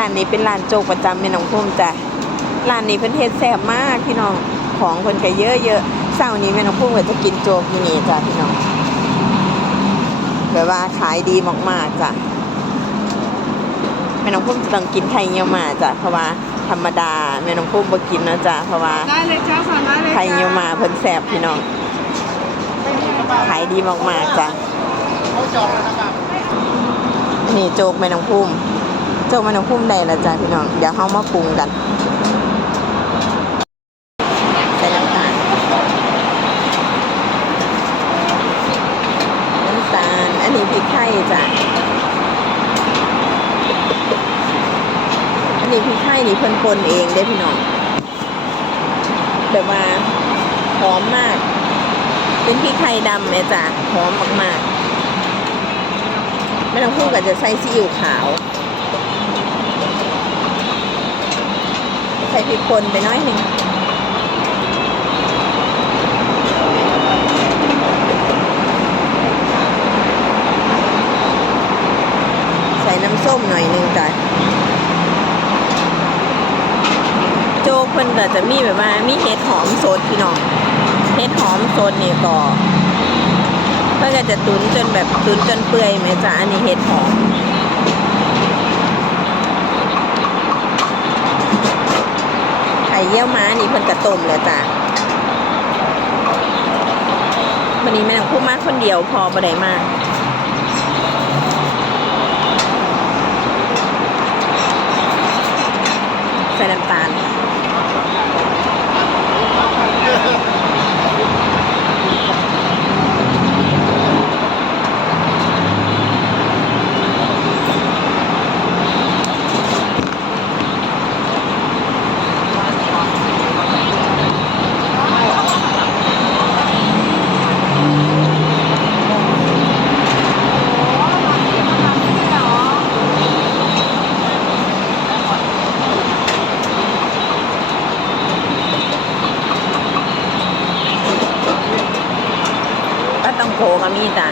ร้านนี้เป็นร้านโจ๊กประจำแม่น้องพุ่มจ้ะร้านนี้เพิ่นเฮ็ดแซ่บมากพี่น้องของเพิ่นก็เยอะเยอะๆเช้านี้แม่น้องพุ่มก็จะกินโจ๊กอยู่นี่จ้ะพี่น้องแบบว่าขายดีมากๆจ้ะแม่น้องพุ่มจะต้องกินไข่เยี่ยวหมาจ้ะเพราะว่าธรรมดาแม่น้องพุ่มบ่กินนะจ้ะเพราะว่าได้เลยจ้าสั่งได้เลยไข่เยี่ยวหมาเพิ่นแซ่บพี่น้องขายดีมากๆจ้ะเขาจองแล้วนะครับนี่โจ๊กแม่น้องพุ่มโจ๊กม่น้องพุ่มได้แล้วจ้ะพี่น้อง เดี๋ยวเฮามาปรุงกันใส่น้ำตาลน้ำตาล อันนี้พริกไทยจ้ะอันนี้พริกไทยนี่เพิ่นปนเองได้พี่น้องแบบว่าหอมมาก เป็นพริกไทยดำแม่จ้ะหอมมากๆไม่ต้องพูดกันจะใส่ซีอิ๊วขาว ใส่ พริกป่นไปน้อยหนึ่งใส่น้ำส้มหน่อยหนึ่งจ้ะโจ๊กเพิ่นก็จะมีแบบว่ามีเห็ดหอมสดพี่น้องเห็ดหอมสดนี่ก็เพื่อก็จะตุนจนแบบตุนจนเปื่อยไหมจ๊ะอันนี้เห็ดหอม เยี่ยวม้านี่เพิ่นกระต้มแล้วจ้ะวันนี้แม่นางพูดมากคนเดียวพอบ่ได้มาก โคกับมีจ้ะ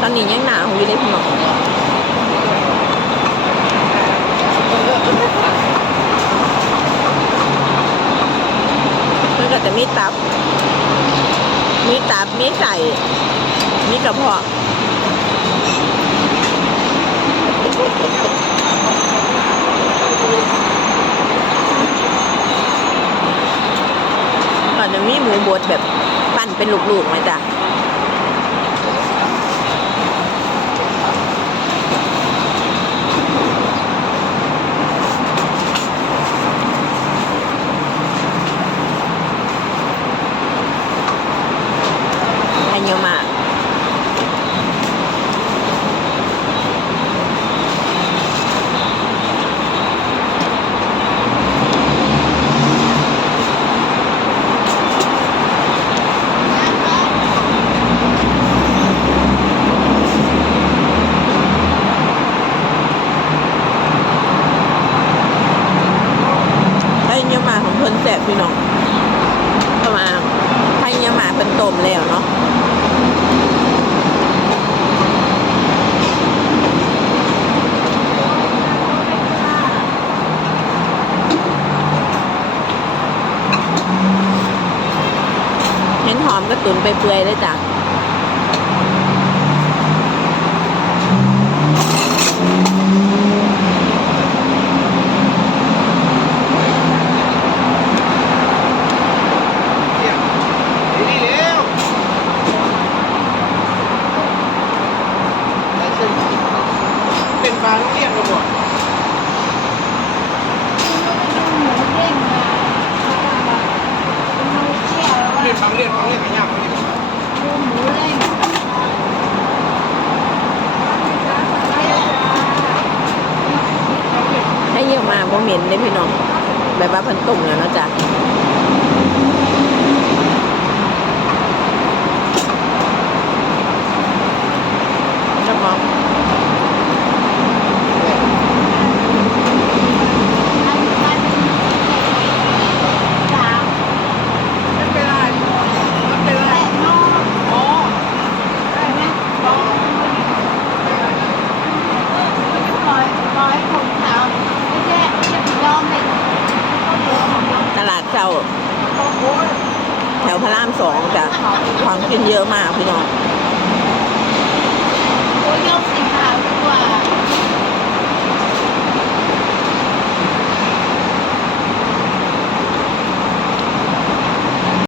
ตอนนี้ยังหนาวอยู่เลยพี่หมอมันก็จะมีตับ มีตับ มีไก่ มีกระเพาะ ก่อน ดแบบปั้นเป็นลูกๆไหมจ้ะอันเยอะมาก ไข่เยี่ยวหมาของเพิ่นแสบพี่น้องประมาณไข่เยี่ยวห มเป็นต้มแล้วเนาะเห็นหอมก็ตุนไปเปื่อยเลยจ้ะ นี่นี่เร็วเป็นปลาลูกเรียกระบบ หมูเด้งมาหมูเชี่ยว เรียกปลาเรียกปลาเรียกกันยากเลยหมูเด้งให้เยี่ยวหมาบ่เหม็นเลยพี่น้องแบบว่าพันตุ่มแล้วเนาะจ้ะหม่อม สาม ไม่เป็นไรมันเป็น แถวพระรามสองจ้ะ ของกินเยอะมากพี่น้อง